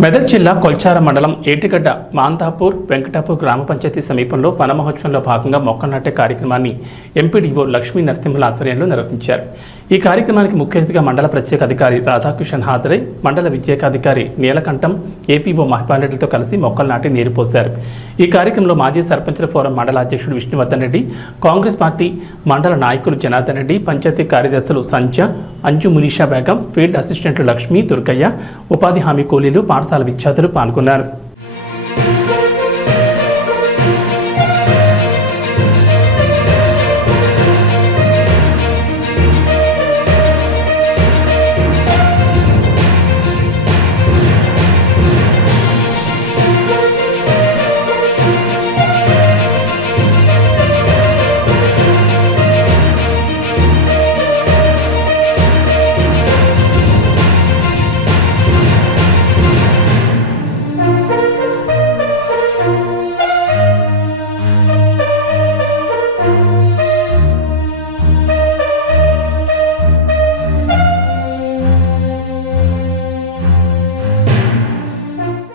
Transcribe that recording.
మెదక్ జిల్లా కొల్చార మండలం ఏటిగడ్డ మాంతాపూర్ వెంకటాపూర్ గ్రామ పంచాయతీ సమీపంలో వన మహోత్సవంలో భాగంగా మొక్కలు నాటే కార్యక్రమాన్ని ఎంపీడీఓ లక్ష్మీ నరసింహుల ఆధ్వర్యంలో నిర్వహించారు. ఈ కార్యక్రమానికి ముఖ్య అతిథిగా మండల ప్రత్యేక అధికారి రాధాకృష్ణన్ హాజరై మండల విద్యాధికారి నీలకంఠం, ఏపీఓ మహిపాలరెడ్డితో కలిసి మొక్కలు నాటి నీరు పోశారు. ఈ కార్యక్రమంలో మాజీ సర్పంచుల ఫోరం మండల అధ్యక్షుడు విష్ణువర్ధన్ రెడ్డి, కాంగ్రెస్ పార్టీ మండల నాయకులు జనార్దన్ రెడ్డి, పంచాయతీ కార్యదర్శులు సంజ, అంజు మునీషా బేగం, ఫీల్డ్ అసిస్టెంట్లు లక్ష్మీ, దుర్గయ్య, ఉపాధి హామీ కూలీలు, పాఠశాల విద్యార్థులు పాల్గొన్నారు.